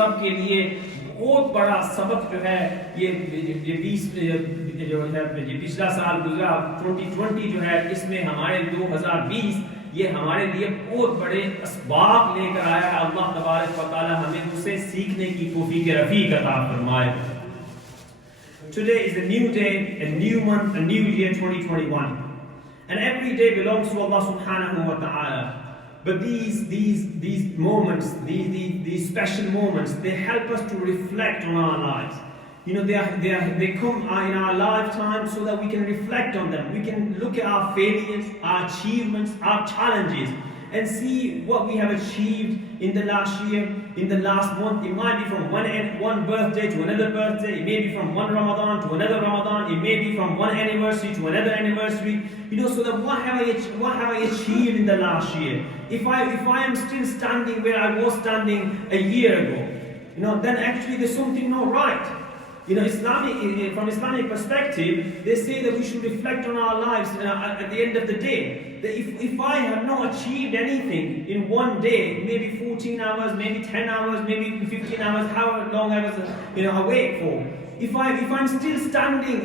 سب کے لیے بہت بڑا سبق جو ہے یہ پچھلا سال گزرا 2020 جو ہے، اس میں ہمارے 2020 یہ ہمارے لیے بہت بڑے اسباق لے کر آیا ہے. اللہ تبارک و تعالی ہمیں اسے سیکھنے کی توفیق رفیق عطا فرمائے. Today is a new day, a new month, a new year 2021. And every day belongs to Allah subhanahu wa ta'ala. But these moments, these special moments, they help us to reflect on our lives. You know, they come in our lifetime so that we can reflect on them. We can look at our failures, our achievements, our challenges, and see what we have achieved in the last year, in the last month. It might be from one birthday to another birthday. It may be from one Ramadan to another Ramadan. It may be from one anniversary to another anniversary. You know, so that what have I achieved in the last year? If I am still standing where I was standing a year ago, you know, then actually there's something not right. You know, from Islamic perspective, they say that we should reflect on our lives at the end of the day. That if I have not achieved anything in one day, maybe 14 hours, maybe 10 hours, maybe 15 hours, however long I was awake for, if I'm still standing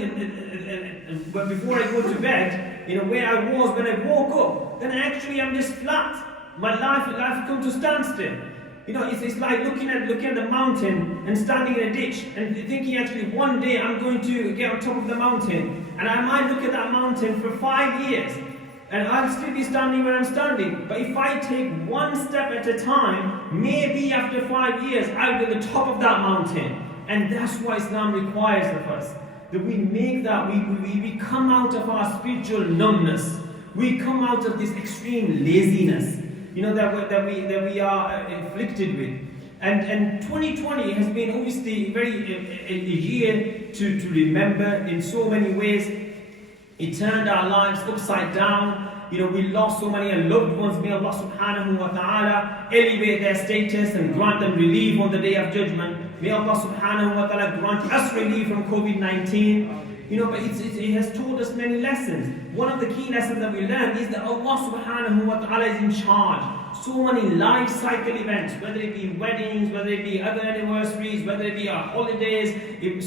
before I go to bed, you know, where I was when I woke up, then actually I'm just flat. My life comes to standstill. You know, it's like looking at the mountain and standing in a ditch and thinking actually one day I'm going to get on top of the mountain, and I might look at that mountain for 5 years and I'll still be standing where I'm standing. But if I take one step at a time, maybe after 5 years I'll be at the top of that mountain. And that's what Islam requires of us. That we make that, we come out of our spiritual numbness. We come out of this extreme laziness, you know, that we are afflicted with. And 2020 has been obviously a year to remember in so many ways. It turned our lives upside down. You know, we lost so many loved ones. May Allah subhanahu wa ta'ala elevate their status and grant them relief on the day of judgment. May Allah subhanahu wa ta'ala grant us relief from COVID-19. You know, but it has taught us many lessons. One of the key lessons that we learned is that Allah subhanahu wa ta'ala is in charge. So many life cycle events, whether it be weddings, whether it be other anniversaries, whether it be our holidays,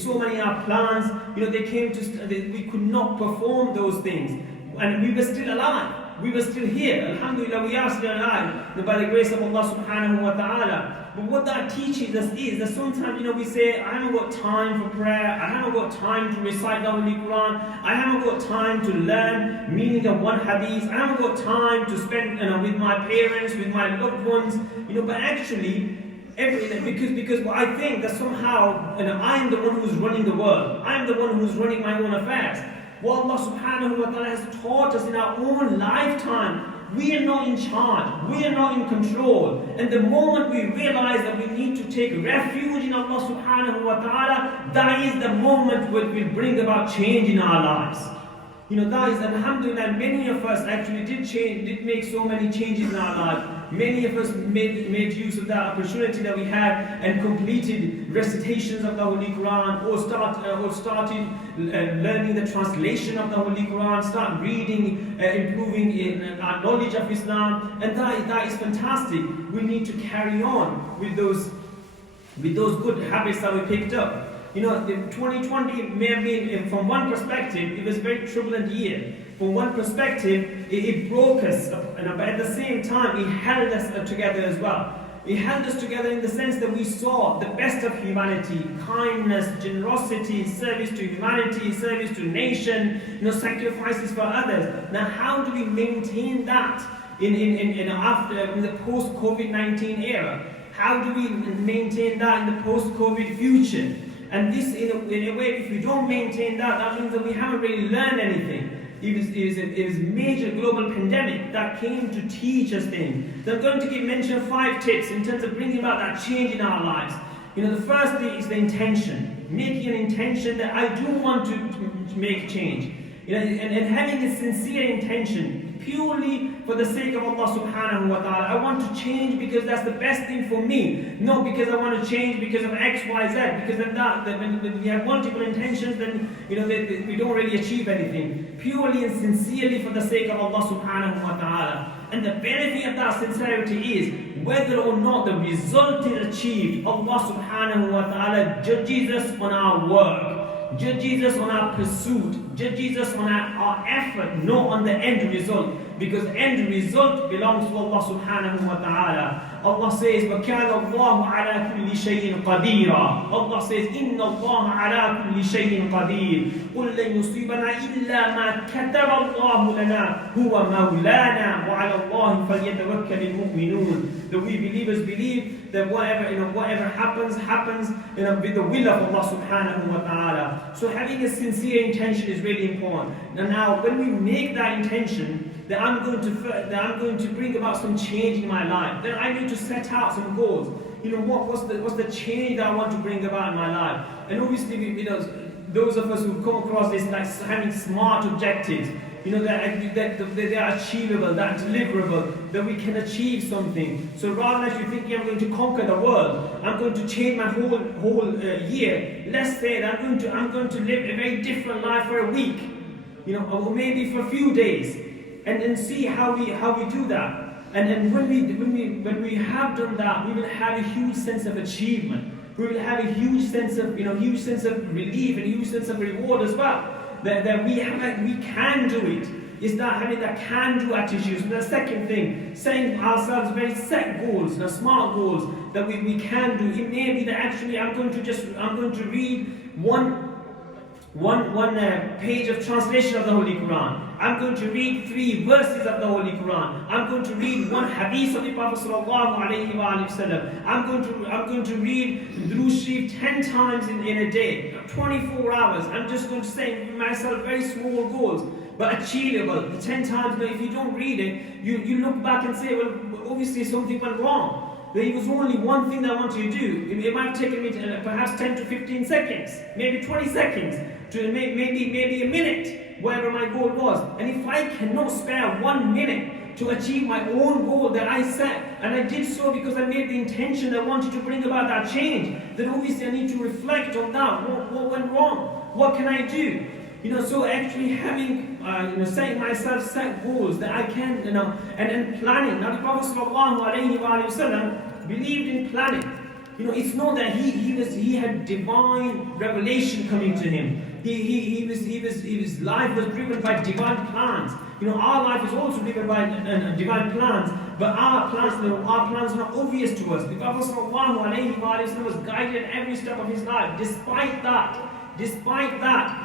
so many our plans, you know, we could not perform those things. And we were still alive. We were still here. Alhamdulillah, we are still alive by the grace of Allah subhanahu wa ta'ala. But what that teaches us is that sometimes, you know, we say, I haven't got time for prayer, I haven't got time to recite the Holy Quran, I haven't got time to learn meaning of one hadith, I haven't got time to spend, you know, with my parents, with my loved ones, you know, but actually, because I think that somehow, you know, I am the one who's running the world, I am the one who's running my own affairs. What Allah subhanahu wa ta'ala has taught us in our own lifetime, we are not in charge, we are not in control. And the moment we realize that we need to take refuge in Allah subhanahu wa ta'ala, that is the moment when we'll bring about change in our lives. You know, that is, alhamdulillah, many of us actually did make so many changes in our life. Many of us made use of that opportunity that we had and completed recitations of the Holy Quran, or started learning the translation of the Holy Quran, start reading, improving in our knowledge of Islam, and that is fantastic. We need to carry on with those good habits that we picked up. You know, 2020 may have been, from one perspective, it was a very turbulent year. From one perspective, it broke us, but at the same time, it held us together as well. It held us together in the sense that we saw the best of humanity: kindness, generosity, service to humanity, service to nation, you know, sacrifices for others. Now, how do we maintain that in the post-COVID-19 era? How do we maintain that in the post-COVID future? And this, in a way, if we don't maintain that, that means that we haven't really learned anything. It was a major global pandemic that came to teach us things. So I'm going to mention 5 tips in terms of bringing about that change in our lives. You know, the first thing is the intention. Making an intention that I do want to make change. You know, and having a sincere intention, purely for the sake of Allah subhanahu wa ta'ala. I want to change because that's the best thing for me, not because I want to change because of X, Y, Z. Because of that, when we have multiple intentions, then, you know, we don't really achieve anything. Purely and sincerely for the sake of Allah subhanahu wa ta'ala. And the benefit of that sincerity is whether or not the result is achieved, Allah subhanahu wa ta'ala judges us on our work, judges us on our pursuit, judges us on our effort, not on the end result. Because end result belongs to Allah subhanahu wa ta'ala. Allah says, وَكَانَ اللَّهُ عَلَى كُلِّ شَيْءٍ قَدِيرًا. Allah says, إِنَّ اللَّهَ عَلَى كُلِّ شَيْءٍ قَدِيرٌ قُلْ لَنْ يُصِيبَنَا إِلَّا مَا كَتَبَ اللَّهُ لَنَا هُوَ مَوْلَانَا وَعَلَى اللَّهِ فَلْيَتَوَكَّلِ الْمُؤْمِنُونَ. The we believers believe that whatever happens with the will of Allah subhanahu wa ta'ala. So having a sincere intention is really important. Now when we make that intention, that I'm going to bring about some change in my life, then I need to set out some goals. What's the change that I want to bring about in my life? And obviously, those of us who come across this like having smart objectives, that they are achievable, that deliverable, that we can achieve something. So rather than you thinking I'm going to conquer the world, I'm going to change my whole year. Let's say that I'm going to live a very different life for a week, or maybe for a few days. And see how we do that. And when we have done that, we will have a huge sense of achievement. We will have a huge sense of relief and a huge sense of reward as well. That we can do it. It's that having that can-do attitude. So the second thing, setting ourselves very set goals, smart goals that we can do. It may be that actually I'm going to read one page of translation of the Holy Quran. I'm going to read 3 verses of the Holy Quran. I'm going to read 1 hadith of the Prophet sallallahu alaihi wasallam. I'm going to read Durood Sharif 10 times in a day, 24 hours. I'm just going to set myself very small goals, but achievable. The 10 times, but if you don't read it, you look back and say, well, obviously something went wrong. There was only one thing that I wanted to do. It might have taken me perhaps 10 to 15 seconds, maybe 20 seconds, to maybe a minute, whatever my goal was. And if I cannot spare 1 minute to achieve my own goal that I set, and I did so because I made the intention that I wanted to bring about that change, then obviously I need to reflect on that. What went wrong? What can I do? So actually having, setting myself set goals that I can, and planning. Now the Prophet ﷺ believed in planning. It's not that he had divine revelation coming to him. His life was driven by divine plans. Our life is also driven by divine plans, but our plans are not obvious to us. The Prophet ﷺ was guided every step of his life. Despite that,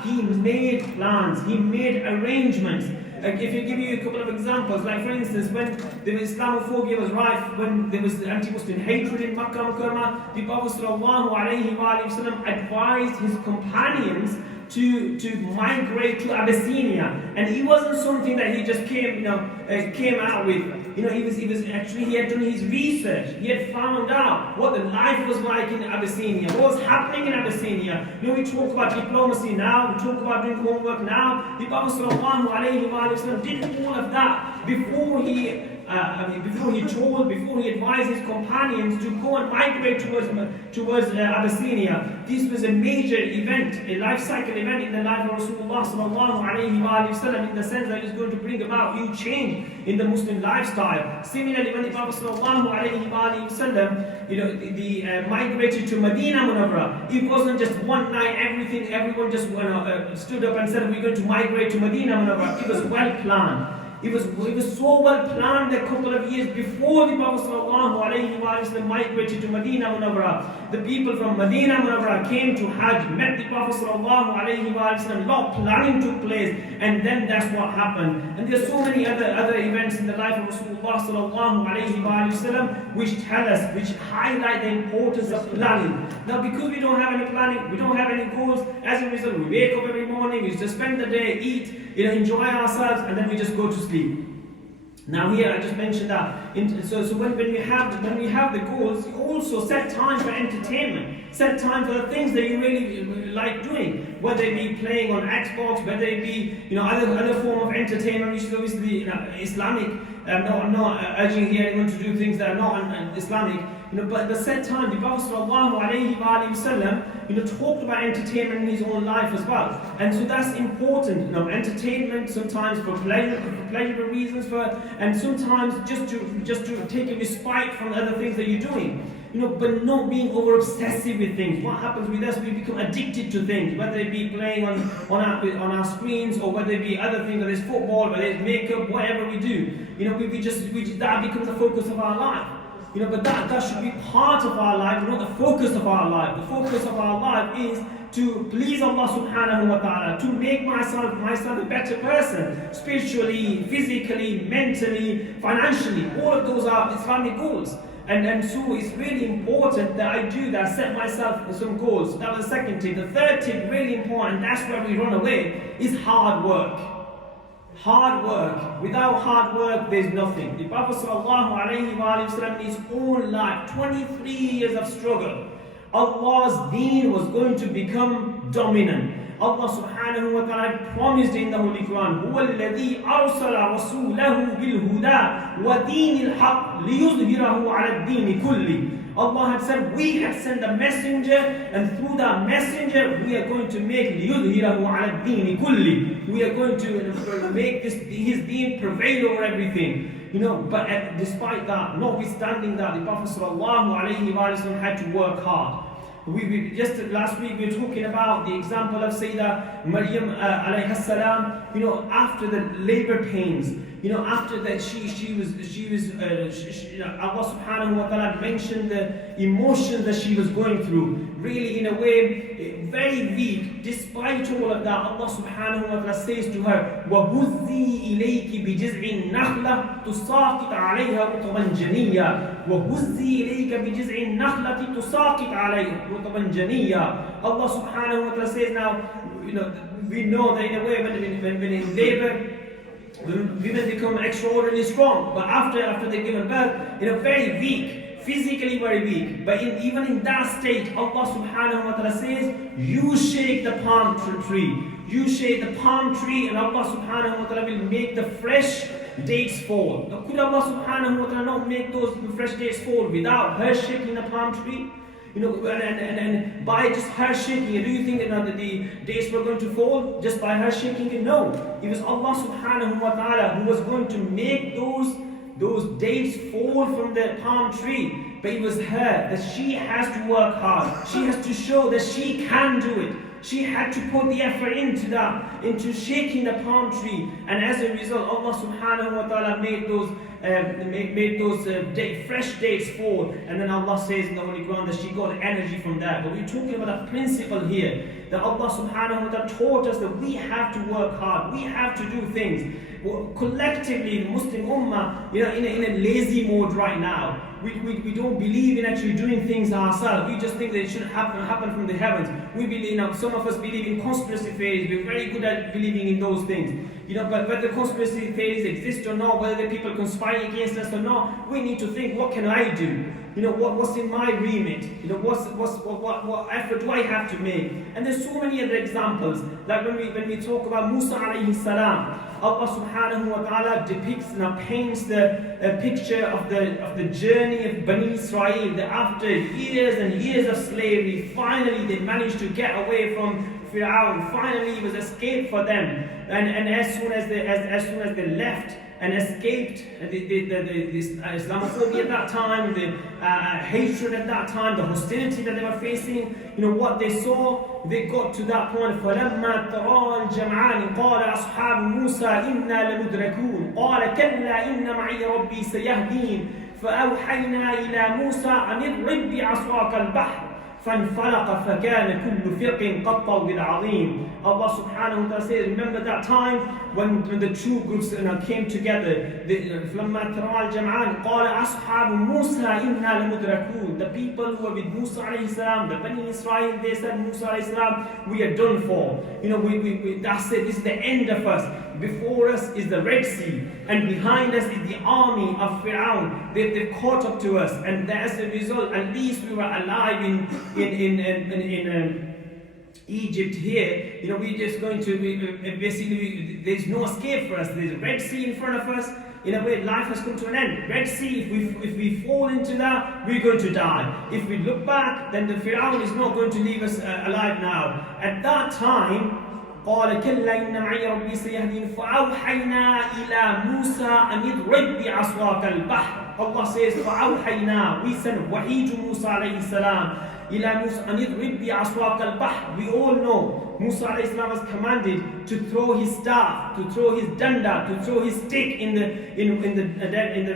he made plans, he made arrangements. Like if you give you a couple of examples, like for instance, when the Islamophobia was rife, when there was anti-Muslim hatred in Makkah Mukarramah, the Prophet ﷺ advised his companions to migrate to Abyssinia, and it wasn't something that he just came out with. He had done his research. He had found out what the life was like in Abyssinia, what was happening in Abyssinia. We talk about diplomacy now, we talk about doing homework now. The Prophet ﷺ did all of that before he advised his companions to go and migrate towards Abyssinia. This was a major event, a life cycle event in the life of Rasulullah ﷺ, in the sense that it's going to bring about huge change in the Muslim lifestyle. Similarly, when the Prophet ﷺ, migrated to Medina Munawwara, it wasn't just one night everyone just stood up and said we're going to migrate to Medina Munawwara. It was well planned. It was so well planned a couple of years before the Prophet ﷺ migrated to Medina Munawwara. The people from Medina Munawwara came to Hajj, met the Prophet ﷺ, a lot of planning took place, and then that's what happened. And there's so many other events in the life of Rasulullah ﷺ which highlight the importance of planning. Now because we don't have any planning, we don't have any goals, as a result we wake up every morning, we just spend the day, eat, enjoy ourselves, and then we just go to sleep. Now here I just mentioned that. So when we have the goals, you also set time for entertainment. Set time for the things that you really like doing, whether it be playing on Xbox, whether it be other form of entertainment, which is obviously Islamic. I'm not urging here anyone to do things that are not Islamic. But at the same time, the Prophet ﷺ, talked about entertainment in his own life as well. And so that's important. Entertainment sometimes for pleasurable reasons, and sometimes just to take a respite from the other things that you're doing. But not being over obsessive with things. What happens with us? We become addicted to things, whether it be playing on our screens, or whether it be other things, whether it's football, whether it's makeup, whatever we do. That becomes the focus of our life. But that should be part of our life, not the focus of our life. The focus of our life is to please Allah subhanahu wa ta'ala, to make myself a better person, spiritually, physically, mentally, financially. All of those are Islamic goals. And so it's really important that I do that, set myself some goals. So that was the second tip. The third tip, really important, that's where we run away, is hard work. Hard work. Without hard work, there's nothing. The Prophet ﷺ in his own life, 23 years of struggle, Allah's deen was going to become dominant. Allah subhanahu wa ta'ala promised in the Holy Quran, هُوَ الَّذِي أَرْسَلَ رَسُولَهُ بِالْهُدَى وَدِينِ الْحَقِّ لِيُظْهِرَهُ عَلَى الدِّينِ كُلِّهِ. Allah had said, we have sent a messenger, and through that messenger, we are going to make لِيُظْهِرَهُ عَلَى الدِّينِ كُلِّهِ. We are going to make his deen prevail over everything. But despite that, notwithstanding that, the Prophet ﷺ had to work hard. Just last week we were talking about the example of Sayyidah Maryam alayha salam, after the labor pains, after that Allah subhanahu wa ta'ala mentioned the emotions that she was going through, really in a way very weak. Despite all of that, Allah subhanahu wa ta'ala says to her, وَهُزِّي إِلَيْكِ بِجِزْعِ النَّخْلَةِ تُسَاقِطْ عَلَيْهَا رُطَبًا جَنِيًّا وَهُزِّي إِلَيْكَ بِجِزْعِ النَّخْلَةِ تُسَاقِطْ عَلَيْهَا رُطَبًا جَنِيًّا. Allah subhanahu wa ta'ala says now, we know that in a way when in labor, women become extraordinarily strong, but after they're given birth, very weak. Physically very weak, but even in that state, Allah subhanahu wa ta'ala says, you shake the palm tree. You shake the palm tree, and Allah subhanahu wa ta'ala will make the fresh dates fall. Now, could Allah subhanahu wa ta'ala not make those fresh dates fall without her shaking the palm tree? And by just her shaking it, do you think that the dates were going to fall just by her shaking it? No. It was Allah subhanahu wa ta'ala who was going to make those dates fall from the palm tree. But it was her, that she has to work hard. She has to show that she can do it. She had to put the effort into shaking the palm tree. And as a result, Allah subhanahu wa ta'ala made those fresh dates fall. And then Allah says in the Holy Quran that she got energy from that. But we're talking about a principle here, that Allah subhanahu wa ta'ala taught us that we have to work hard. We have to do things. Collectively, the Muslim Ummah, in a lazy mode right now. We don't believe in actually doing things ourselves. We just think that it should happen from the heavens. We believe, some of us believe in conspiracy theories. We're very good at believing in those things. But whether conspiracy theories exist or not, whether the people conspiring against us or not, we need to think, what can I do? What's in my remit? What effort do I have to make? And there's so many other examples. Like when we talk about Musa alayhi salam, Allah subhanahu wa ta'ala depicts and paints the picture of the journey of Bani Israel, that after years and years of slavery, finally they managed to get away from Fir'aun. Finally it was escape for them. And as soon as they left and escaped this Islamophobia at that time, the hatred at that time, the hostility that they were facing, what they saw, they got to that point. فَلَمَّا تَرَى الْجَمْعَانِ قَالَ أَصْحَابُ مُوسَى إِنَّا لَمُدْرَكُونَ قَالَ كَلَّا إِنَّ مَعِيَ رَبِّي سَيَهْدِينِ فَأَوْحَيْنَا إِلَى مُوسَى أَنِ اضْرِب بِعَصَاكَ الْبَحْرَ فَانْفَلَقَ فَكَانَ كُلُّ فِرْقٍ قَطَّوْا بِالْعَظِيمِ. Allah subhanahu wa ta'ala says, remember that time when the two groups came together. فَلَمَّا تَرَى الْجَمْعَانِ قَالَ أَصْحَابُ مُوسَى إِنَّا لَمُدْرَكُونَ. The people who were with Musa alayhi salam, the Bani Israel, they said, Musa alayhi salam, we are done for. That's it, this is the end of us. Before us is the Red Sea, and behind us is the army of Fir'aun. They've caught up to us, and as a result, at least we were alive in Egypt here. We're just going to basically, there's no escape for us. There's a Red Sea in front of us. in a way, life has come to an end. Red Sea, if we fall into that, we're going to die. If we look back, then the Fir'aun is not going to leave us alive now. At that time, قال كلا إن معي ربي سيهدين فأوحينا إلى موسى أن اضرب بعصاك البحر. Allah says فأوحينا, we sent wahi to Musa alayhi salam, إلى موسى أن اضرب بعصاك البحر. We all know Musa alayhi salam was commanded to throw his staff, to throw his danda, to throw his stick in the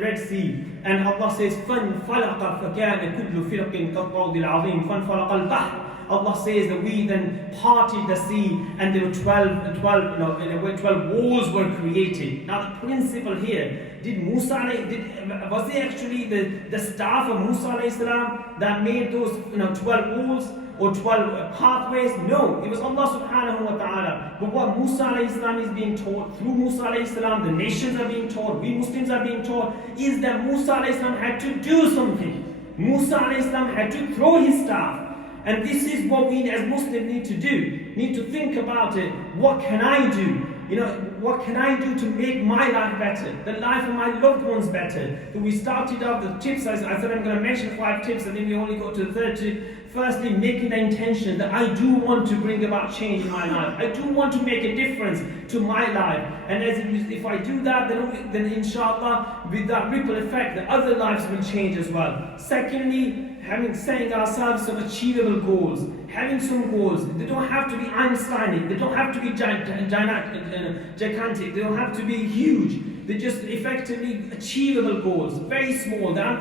Red Sea. And Allah says فانفلق فكان كل فرق كالطود العظيم فانفلق البحر. Allah says that we then parted the sea, and there were 12 walls were created. Now the principle here, was it actually the staff of Musa alayhi salam that made those 12 walls or 12 pathways? No, it was Allah subhanahu wa ta'ala. But what Musa alayhi salam is being taught, through Musa alayhi salam, the nations are being taught, we Muslims are being taught, is that Musa alayhi salam had to do something. Musa alayhi salam had to throw his staff. And this is what we as Muslims need to do. Need to think about it. What can I do? What can I do to make my life better? The life of my loved ones better? So we started off the tips. I said I'm going to mention 5 tips, and then we only got to the 3rd tip. Firstly, making the intention that I do want to bring about change in my life. I do want to make a difference to my life. And if I do that, then inshallah, with that ripple effect, the other lives will change as well. Secondly, setting ourselves some achievable goals, having some goals. They don't have to be Einsteinic, they don't have to be gigantic, they don't have to be huge. They're just effectively achievable goals, very small. That I'm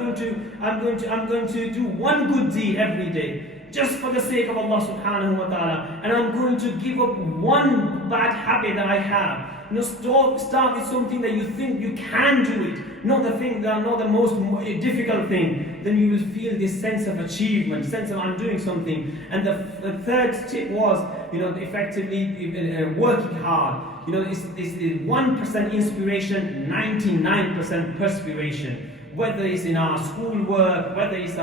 going to do one good deed every day, just for the sake of Allah subhanahu wa ta'ala, and I'm going to give up one bad habit that I have. Start with something that you think you can do it, not the most difficult thing. Then you will feel this sense of achievement, sense of I'm doing something. And the 3rd tip was, effectively working hard. It's 1% inspiration, 99% perspiration. Whether it's in our school work, whether it's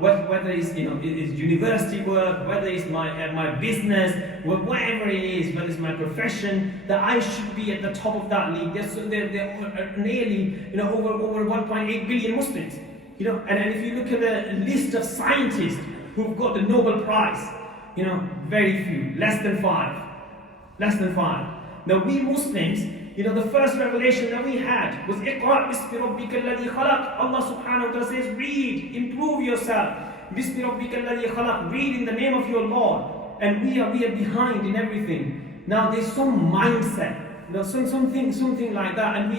it's university work, whether it's my business, whatever it is, whether it's my profession, that I should be at the top of that league. There are nearly over 1.8 billion Muslims. And if you look at the list of scientists who've got the Nobel Prize, very few, less than 5. Now we Muslims, the first revelation that we had was Iqra bismi rabbika alladhi khalaq. Allah subhanahu wa ta'ala says, read, improve yourself. Bismi rabbika alladhi khalaq. Read in the name of your Lord. And we are behind in everything. Now there's some mindset, something like that, and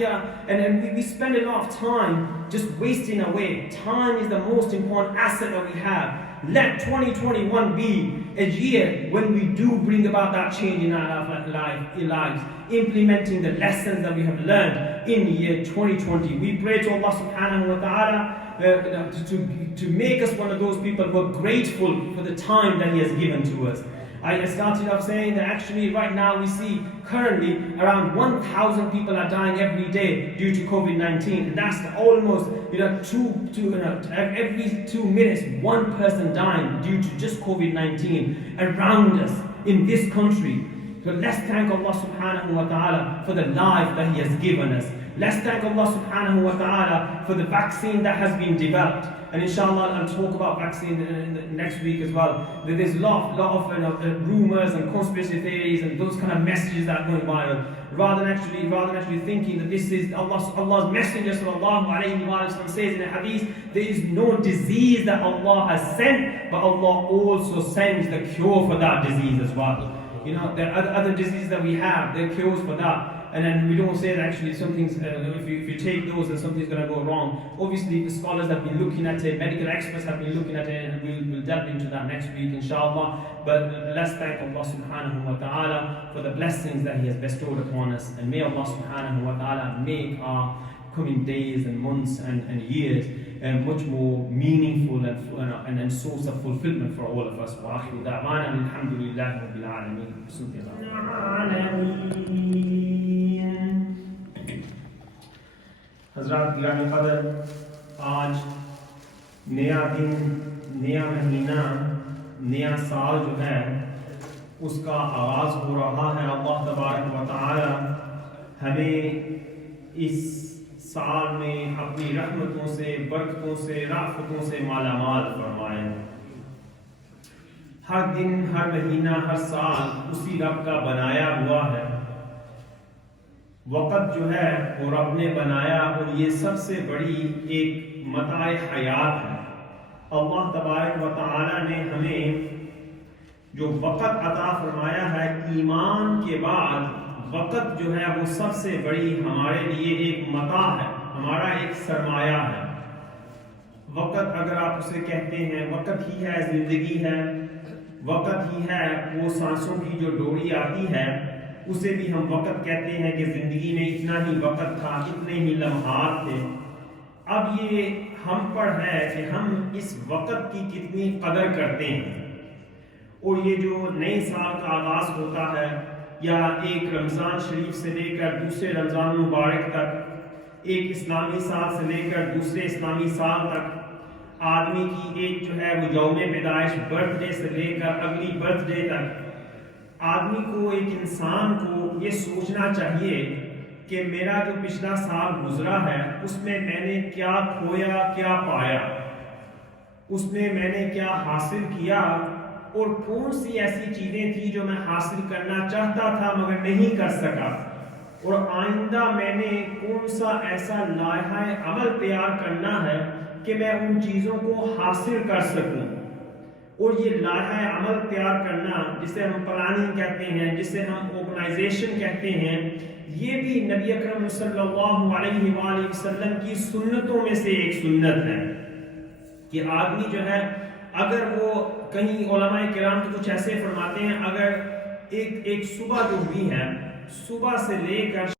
we spend a lot of time just wasting away. Time is the most important asset that we have. Let 2021 be a year when we do bring about that change in our lives, implementing the lessons that we have learned in the year 2020. We pray to Allah subhanahu wa ta'ala to make us one of those people who are grateful for the time that He has given to us. I started off saying that actually right now we see currently around 1,000 people are dying every day due to COVID-19. And that's almost every 2 minutes, one person dying due to just COVID-19 around us in this country. So let's thank Allah subhanahu wa ta'ala for the life that He has given us. Let's thank Allah subhanahu wa ta'ala for the vaccine that has been developed. And inshallah I'll talk about vaccine next week as well. There's a lot of rumors and conspiracy theories and those kind of messages that are going viral. Rather than actually thinking that this is Allah's messenger sallallahu alayhi wa sallam says in a hadith, there is no disease that Allah has sent, but Allah also sends the cure for that disease as well. There are other diseases that we have, there are cures for that. And then we don't say that actually something's, if you take those, then something's going to go wrong. Obviously, the scholars have been looking at it, medical experts have been looking at it, and we'll delve into that next week, inshallah. But let's thank Allah subhanahu wa ta'ala for the blessings that He has bestowed upon us. And may Allah subhanahu wa ta'ala make our coming days and months and years much more meaningful and a source of fulfillment for all of us. Wa akhiru da'wana alhamdulillahi rabbil alameen. حضرات گرامی قدر، آج نیا دن، نیا مہینہ، نیا سال جو ہے اس کا آغاز ہو رہا ہے. اللہ تبارک و تعالی ہمیں اس سال میں اپنی رحمتوں سے، برکتوں سے، رافتوں سے مالا مال فرمائے۔ ہر دن، ہر مہینہ، ہر سال اسی رب کا بنایا ہوا ہے۔ وقت جو ہے وہ رب نے بنایا، اور یہ سب سے بڑی ایک متاع حیات ہے۔ اللہ تبارک و تعالی نے ہمیں جو وقت عطا فرمایا ہے، ایمان کے بعد وقت جو ہے وہ سب سے بڑی ہمارے لیے ایک متاع ہے، ہمارا ایک سرمایہ ہے۔ وقت اگر آپ اسے کہتے ہیں، وقت ہی ہے زندگی ہے، وقت ہی ہے وہ سانسوں کی جو ڈوری آتی ہے، اسے بھی ہم وقت کہتے ہیں کہ زندگی میں اتنا ہی وقت تھا، اتنے ہی لمحات تھے۔ اب یہ ہم پر ہے کہ ہم اس وقت کی کتنی قدر کرتے ہیں۔ اور یہ جو نئے سال کا آغاز ہوتا ہے، یا ایک رمضان شریف سے لے کر دوسرے رمضان مبارک تک، ایک اسلامی سال سے لے کر دوسرے اسلامی سال تک، آدمی کی ایک جو ہے وہ یوم پیدائش، برتھ ڈے سے لے کر اگلی برتھ ڈے تک، آدمی کو، ایک انسان کو یہ سوچنا چاہیے کہ میرا جو پچھلا سال گزرا ہے اس میں نے کیا کھویا، کیا پایا، اس میں نے کیا حاصل کیا، اور کون سی ایسی چیزیں تھی جو میں حاصل کرنا چاہتا تھا مگر نہیں کر سکا، اور آئندہ میں نے کون سا ایسا لائحہ عمل تیار کرنا ہے کہ میں ان چیزوں کو حاصل کر سکوں۔ اور یہ لائحہ عمل تیار کرنا، جسے ہم پلاننگ کہتے ہیں، جسے ہم آرگنائزیشن کہتے ہیں، یہ بھی نبی اکرم صلی اللہ علیہ وآلہ وسلم کی سنتوں میں سے ایک سنت ہے کہ آدمی جو ہے، اگر وہ کہیں علماء کرام تو کچھ ایسے فرماتے ہیں، اگر ایک صبح جو ہوئی ہے، صبح سے لے کر